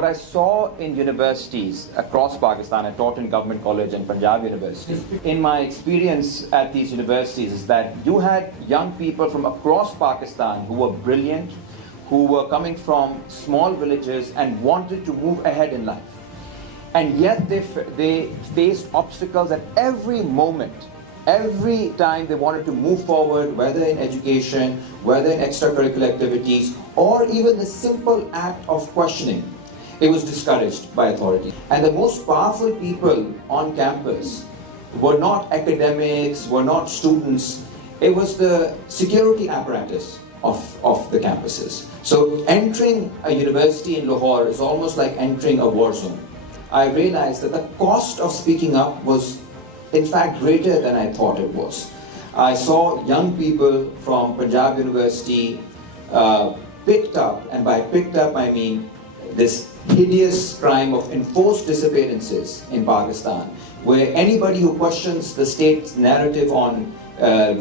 what I saw in universities across Pakistan, I taught in Government College and Punjab University. In my experience at these universities is that you had young people from across Pakistan who were brilliant, who were coming from small villages and wanted to move ahead in life. And yet they faced obstacles at every moment. Every time they wanted to move forward, whether in education, whether in extracurricular activities, or even the simple act of questioning, it was discouraged by authorities. And the most powerful people on campus were not academics, were not students. It was the security apparatus of the campuses. So entering a university in Lahore is almost like entering a war zone. I realized that the cost of speaking up was in fact greater than I thought it was. I saw young people from Punjab University picked up, and by picked up I mean this hideous crime of enforced disappearances in Pakistan, where anybody who questions the state's narrative on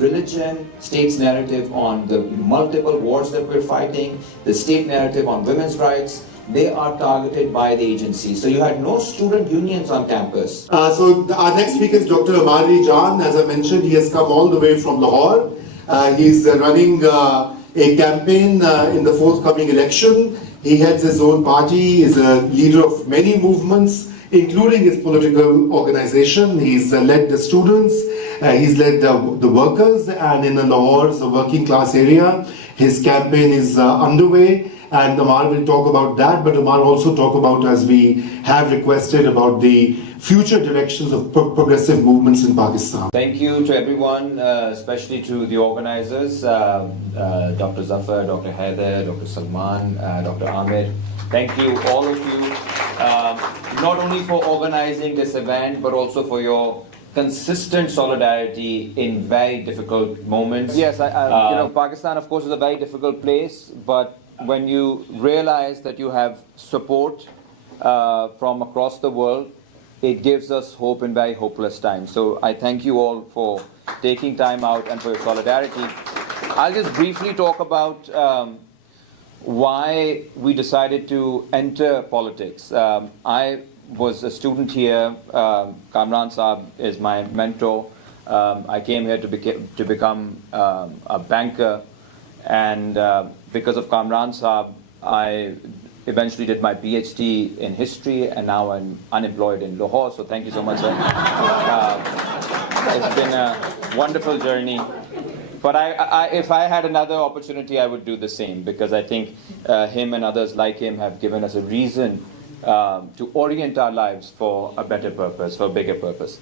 religion, state's narrative on the multiple wars that we're fighting, the state narrative on women's rights, they are targeted by the agency. So you had no student unions on campus. So our next speaker is Dr. Ammar Ali Jan. As I mentioned, he has come all the way from Lahore. He's running a campaign in the forthcoming election. He heads his own party, is a leader of many movements, including his political organization. He's led the students, he's led the workers, and in Lahore's working class area, his campaign is underway. And Ammar will talk about that, but Ammar also talk about, as we have requested, about the future directions of progressive movements in Pakistan. Thank you to everyone, especially to the organizers, Dr. Zafar, Dr. Haider, Dr. Salman, Dr. Amir. Thank you, all of you, not only for organizing this event, but also for your consistent solidarity in very difficult moments. Yes, you know, Pakistan, of course, is a very difficult place, but when you realize that you have support from across the world, it gives us hope in very hopeless times. So I thank you all for taking time out and for your solidarity. I'll just briefly talk about why we decided to enter politics. I was a student here. Kamran Saab is my mentor. I came here to become a banker, and because of Kamran Saab, I eventually did my PhD in history, and now I'm unemployed in Lahore. So thank you so much, sir. It's been a wonderful journey. But if I had another opportunity, I would do the same, because I think him and others like him have given us a reason to orient our lives for a better purpose, for a bigger purpose.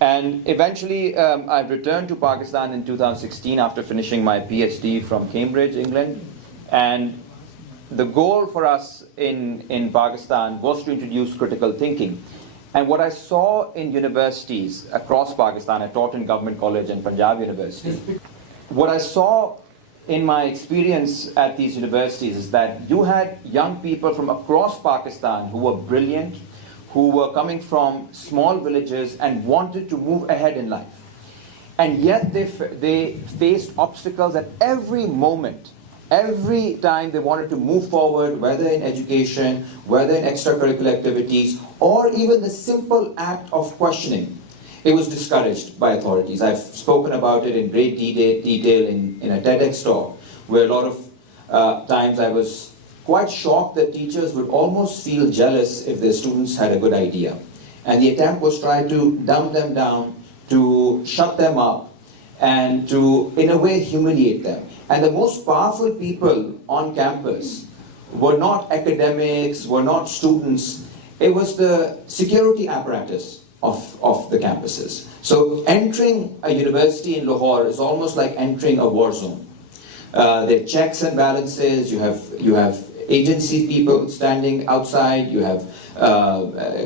And eventually, I returned to Pakistan in 2016 after finishing my PhD from Cambridge, England. And the goal for us in Pakistan was to introduce critical thinking. And what I saw in universities across Pakistan, I taught in Government College and Punjab University. What I saw in my experience at these universities is that you had young people from across Pakistan who were brilliant, who were coming from small villages and wanted to move ahead in life. And yet they faced obstacles at every moment. Every time they wanted to move forward, whether in education, whether in extracurricular activities, or even the simple act of questioning, it was discouraged by authorities. I've spoken about it in great detail in a TEDx talk, where a lot of times I was quite shocked that teachers would almost feel jealous if their students had a good idea. And the attempt was try to dumb them down, to shut them up, and to, in a way, humiliate them. And the most powerful people on campus were not academics, were not students. It was the security apparatus of the campuses. So entering a university in Lahore is almost like entering a war zone. There are checks and balances, you have agency people standing outside, you have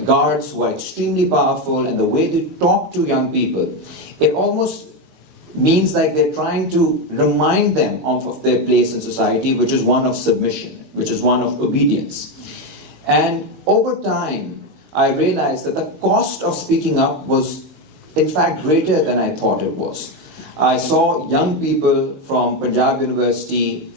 guards who are extremely powerful, and the way they talk to young people, it almost means like they're trying to remind them of their place in society, which is one of submission, which is one of obedience. And over time, I realized that the cost of speaking up was in fact greater than I thought it was. I saw young people from Punjab University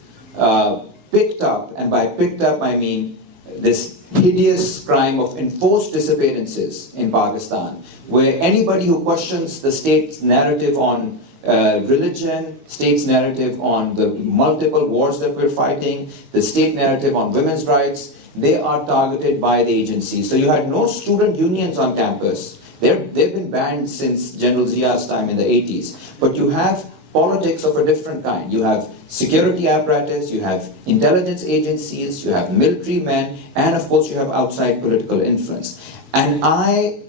picked up, and by picked up I mean this hideous crime of enforced disappearances in Pakistan, where anybody who questions the state's narrative on religion, state's narrative on the multiple wars that we're fighting, the state narrative on women's rights, they are targeted by the agency. So you had no student unions on campus. They've been banned since General Zia's time in the 80s. But you have politics of a different kind. You have security apparatus, you have intelligence agencies, you have military men, and of course you have outside political influence. And I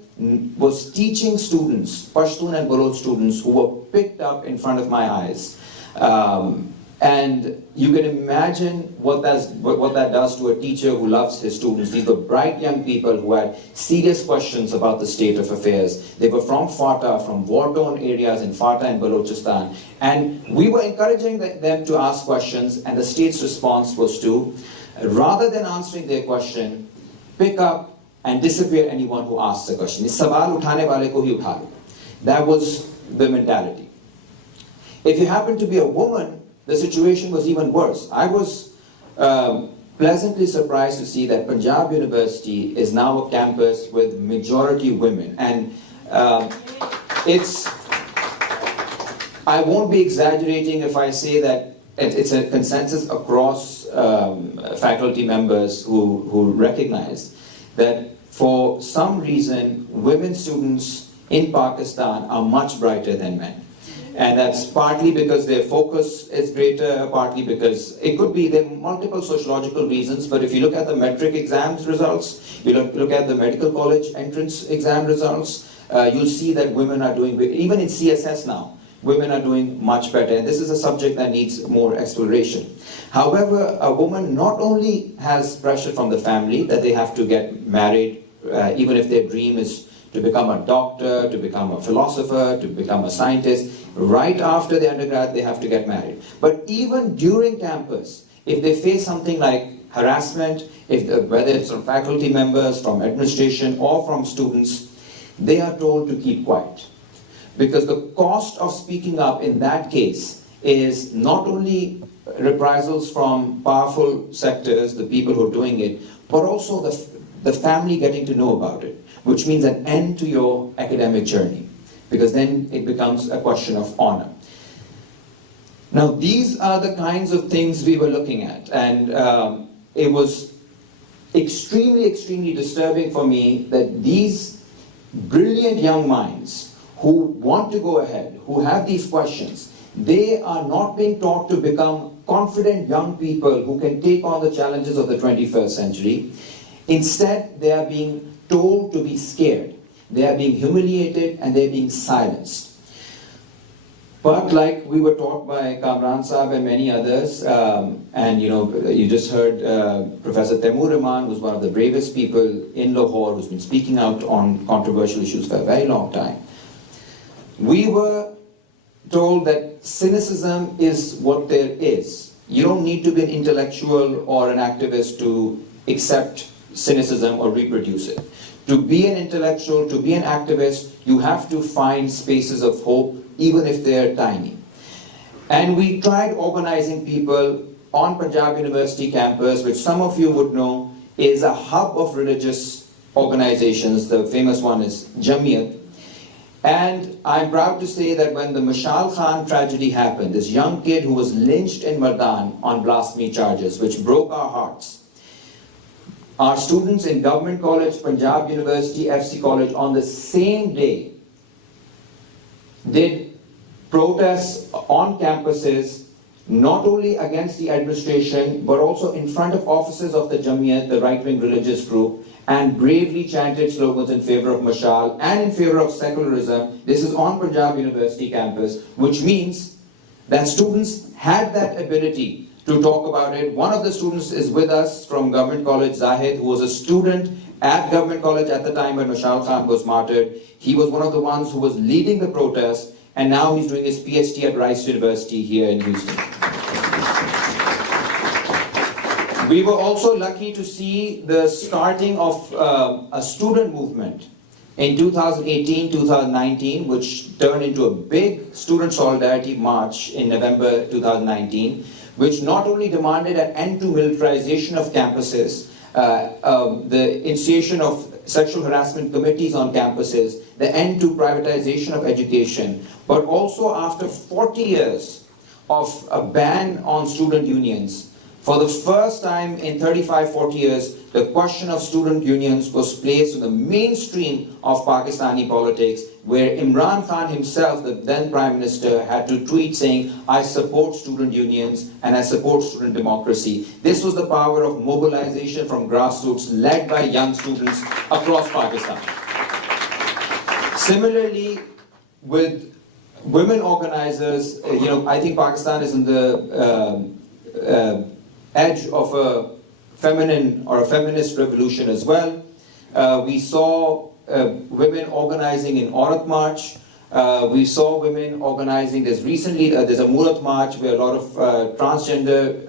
was teaching students, Pashtun and Baloch students, who were picked up in front of my eyes. And you can imagine what that does to a teacher who loves his students. These were bright young people who had serious questions about the state of affairs. They were from FATA, from war-torn areas in FATA and Balochistan. And we were encouraging them to ask questions, and the state's response was to, rather than answering their question, pick up and disappear anyone who asks a question. Sawal uthane wale ko hi utha lo. That was the mentality. If you happen to be a woman, the situation was even worse. I was pleasantly surprised to see that Punjab University is now a campus with majority women. And I won't be exaggerating if I say that it's a consensus across faculty members who recognize that for some reason, women students in Pakistan are much brighter than men. And that's partly because their focus is greater, partly because it could be there are multiple sociological reasons, but if you look at the metric exams results, you look at the medical college entrance exam results, you'll see that women are doing, even in CSS now, women are doing much better. And this is a subject that needs more exploration. However, a woman not only has pressure from the family that they have to get married, even if their dream is to become a doctor, to become a philosopher, to become a scientist. Right after the undergrad, they have to get married. But even during campus, if they face something like harassment, whether it's from faculty members, from administration, or from students, they are told to keep quiet. Because the cost of speaking up in that case is not only reprisals from powerful sectors, the people who are doing it, but also the family getting to know about it, which means an end to your academic journey, because then it becomes a question of honor. Now, these are the kinds of things we were looking at, and it was extremely, extremely disturbing for me that these brilliant young minds who want to go ahead, who have these questions, they are not being taught to become confident young people who can take on the challenges of the 21st century. Instead, they are being told to be scared. They are being humiliated and they're being silenced. But like we were taught by Kamran Saab and many others, and you just heard Professor Taimur Rahman, who's one of the bravest people in Lahore, who's been speaking out on controversial issues for a very long time. We were told that cynicism is what there is. You don't need to be an intellectual or an activist to accept cynicism or reproduce it. To be an intellectual, to be an activist, you have to find spaces of hope, even if they're tiny. And we tried organizing people on Punjab University campus, which some of you would know is a hub of religious organizations. The famous one is Jamiyat. And I'm proud to say that when the Mashal Khan tragedy happened, this young kid who was lynched in Mardan on blasphemy charges, which broke our hearts, our students in Government College, Punjab University, FC College, on the same day did protests on campuses, not only against the administration, but also in front of offices of the Jamiyat, the right-wing religious group, and bravely chanted slogans in favor of Mashal and in favor of secularism. This is on Punjab University campus, which means that students had that ability to talk about it. One of the students is with us from Government College, Zahid, who was a student at Government College at the time when Mashal Khan was martyred. He was one of the ones who was leading the protest, and now he's doing his PhD at Rice University here in Houston. We were also lucky to see the starting of a student movement in 2018, 2019, which turned into a big student solidarity march in November 2019, which not only demanded an end to militarization of campuses, the initiation of sexual harassment committees on campuses, the end to privatization of education, but also after 40 years of a ban on student unions, for the first time in 35, 40 years, the question of student unions was placed in the mainstream of Pakistani politics, where Imran Khan himself, the then Prime Minister, had to tweet saying, I support student unions and I support student democracy. This was the power of mobilization from grassroots led by young students across Pakistan. Similarly, with women organizers, I think Pakistan is in the edge of a feminine or a feminist revolution as well. We saw women organizing in Aurat March. We saw women organizing, there's a Murat March where a lot of transgender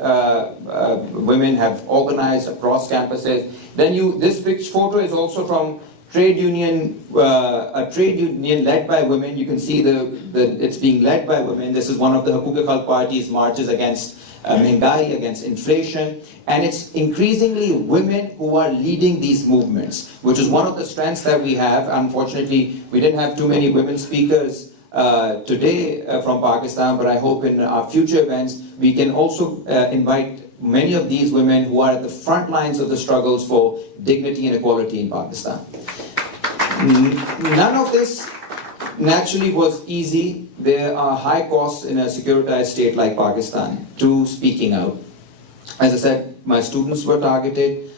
women have organized across campuses. Then this photo is also from trade union, a trade union led by women. You can see it's being led by women. This is one of the Hukuk-e-Khalq Party's marches against Mehengai, against inflation, and it's increasingly women who are leading these movements, which is one of the strengths that we have. Unfortunately, we didn't have too many women speakers today from Pakistan, but I hope in our future events we can also invite many of these women who are at the front lines of the struggles for dignity and equality in Pakistan. None of this naturally was easy. There are high costs in a securitized state like Pakistan to speaking out. As I said, my students were targeted.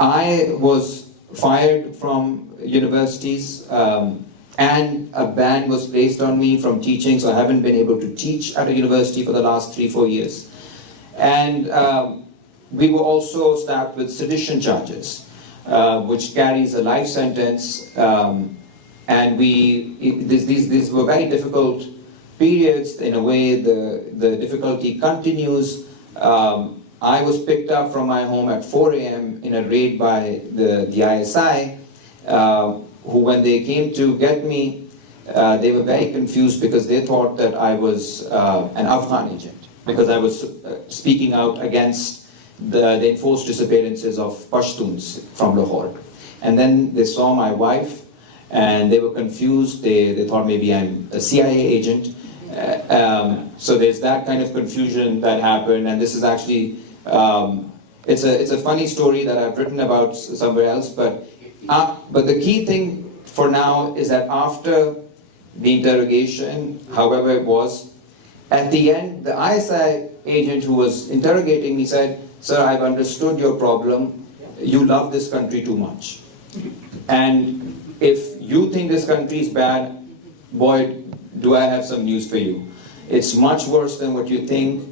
I was fired from universities and a ban was placed on me from teaching, so I haven't been able to teach at a university for the last 3-4 years. And we were also slapped with sedition charges, which carries a life sentence. And these were very difficult periods. In a way, the difficulty continues. I was picked up from my home at 4 a.m. in a raid by the ISI, who, when they came to get me, they were very confused because they thought that I was an Afghan agent, because I was speaking out against the enforced disappearances of Pashtuns from Lahore. And then they saw my wife, and they were confused. They thought maybe I'm a CIA agent. So there's that kind of confusion that happened, and this is actually, it's a funny story that I've written about somewhere else, but the key thing for now is that after the interrogation, however it was, at the end, the ISI agent who was interrogating me said, "Sir, I've understood your problem. You love this country too much. And if you think this country is bad, boy, do I have some news for you. It's much worse than what you think.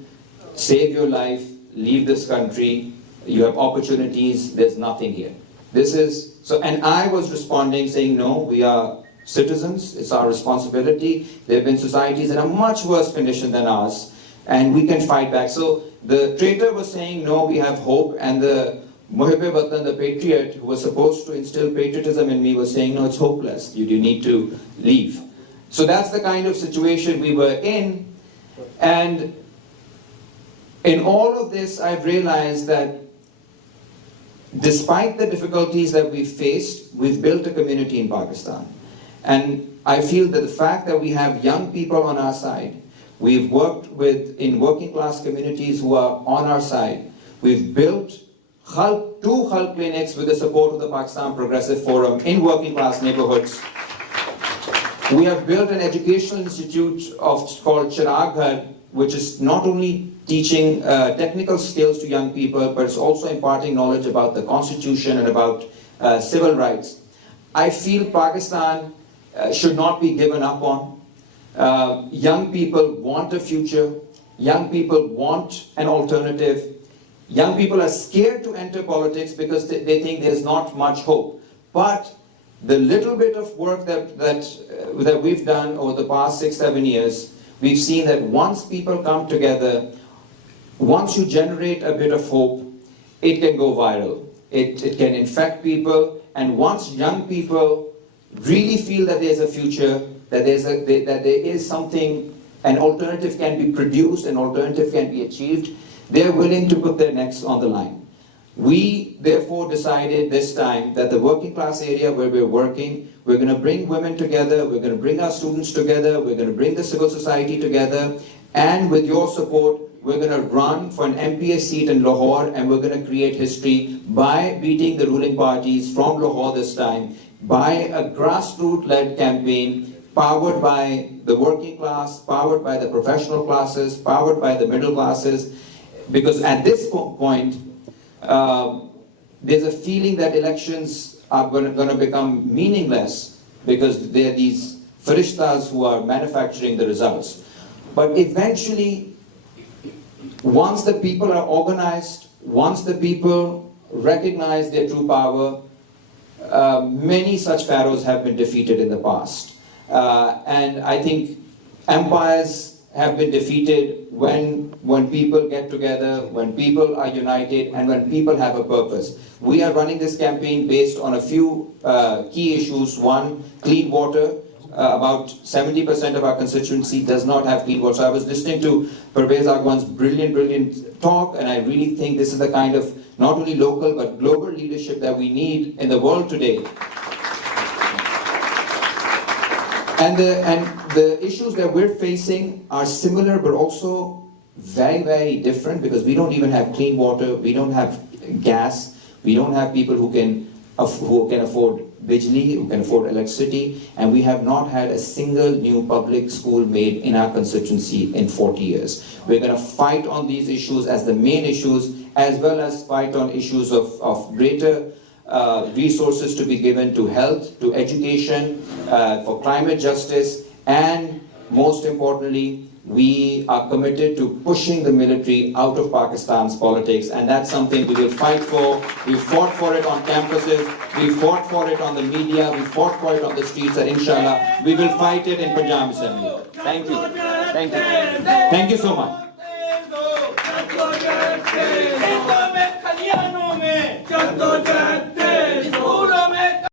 Save your life, leave this country. You have opportunities, there's nothing here." And I was responding saying, no, we are citizens, it's our responsibility. There have been societies in a much worse condition than ours, and we can fight back. So the traitor was saying, no, we have hope, and the Muhibbe-Watan, the patriot, who was supposed to instill patriotism in me, was saying, no, it's hopeless, you need to leave. So that's the kind of situation we were in. And in all of this, I've realized that despite the difficulties that we've faced, we've built a community in Pakistan. And I feel that the fact that we have young people on our side, we've worked in working class communities who are on our side, we've built 2 Khalq clinics with the support of the Pakistan Progressive Forum in working class neighborhoods. We have built an educational institute called Chirag Ghar, which is not only teaching technical skills to young people, but it's also imparting knowledge about the constitution and about civil rights. I feel Pakistan should not be given up on. Young people want a future. Young people want an alternative. Young people are scared to enter politics because they think there's not much hope. But the little bit of work that we've done over the past 6-7 years, we've seen that once people come together, once you generate a bit of hope, it can go viral. It can infect people, and once young people really feel that there's a future, that there is something, an alternative can be produced, an alternative can be achieved, they're willing to put their necks on the line. We therefore decided this time that the working class area where we're working, we're going to bring women together, we're going to bring our students together, we're going to bring the civil society together, and with your support, we're going to run for an MPA seat in Lahore, and we're going to create history by beating the ruling parties from Lahore this time, by a grassroots-led campaign powered by the working class, powered by the professional classes, powered by the middle classes, because at this point, there's a feeling that elections are going to become meaningless because there are these farishtas who are manufacturing the results. But eventually, once the people are organized, once the people recognize their true power, many such pharaohs have been defeated in the past. And I think empires have been defeated when people get together, when people are united, and when people have a purpose. We are running this campaign based on a few key issues. One, clean water. About 70% of our constituency does not have clean water. So I was listening to Parvez Agwan's brilliant talk, and I really think this is the kind of not only local but global leadership that we need in the world today. And the issues that we're facing are similar but also very, very different, because we don't even have clean water, we don't have gas, we don't have people who can afford bijli, who can afford electricity, and we have not had a single new public school made in our constituency in 40 years. We're going to fight on these issues as the main issues, as well as fight on issues of greater resources to be given to health, to education, for climate justice, and most importantly, we are committed to pushing the military out of Pakistan's politics, and that's something we will fight for. We fought for it on campuses, we fought for it on the media, we fought for it on the streets, and inshallah, we will fight it in Punjab Assembly. Thank you. Thank you. Thank you so much.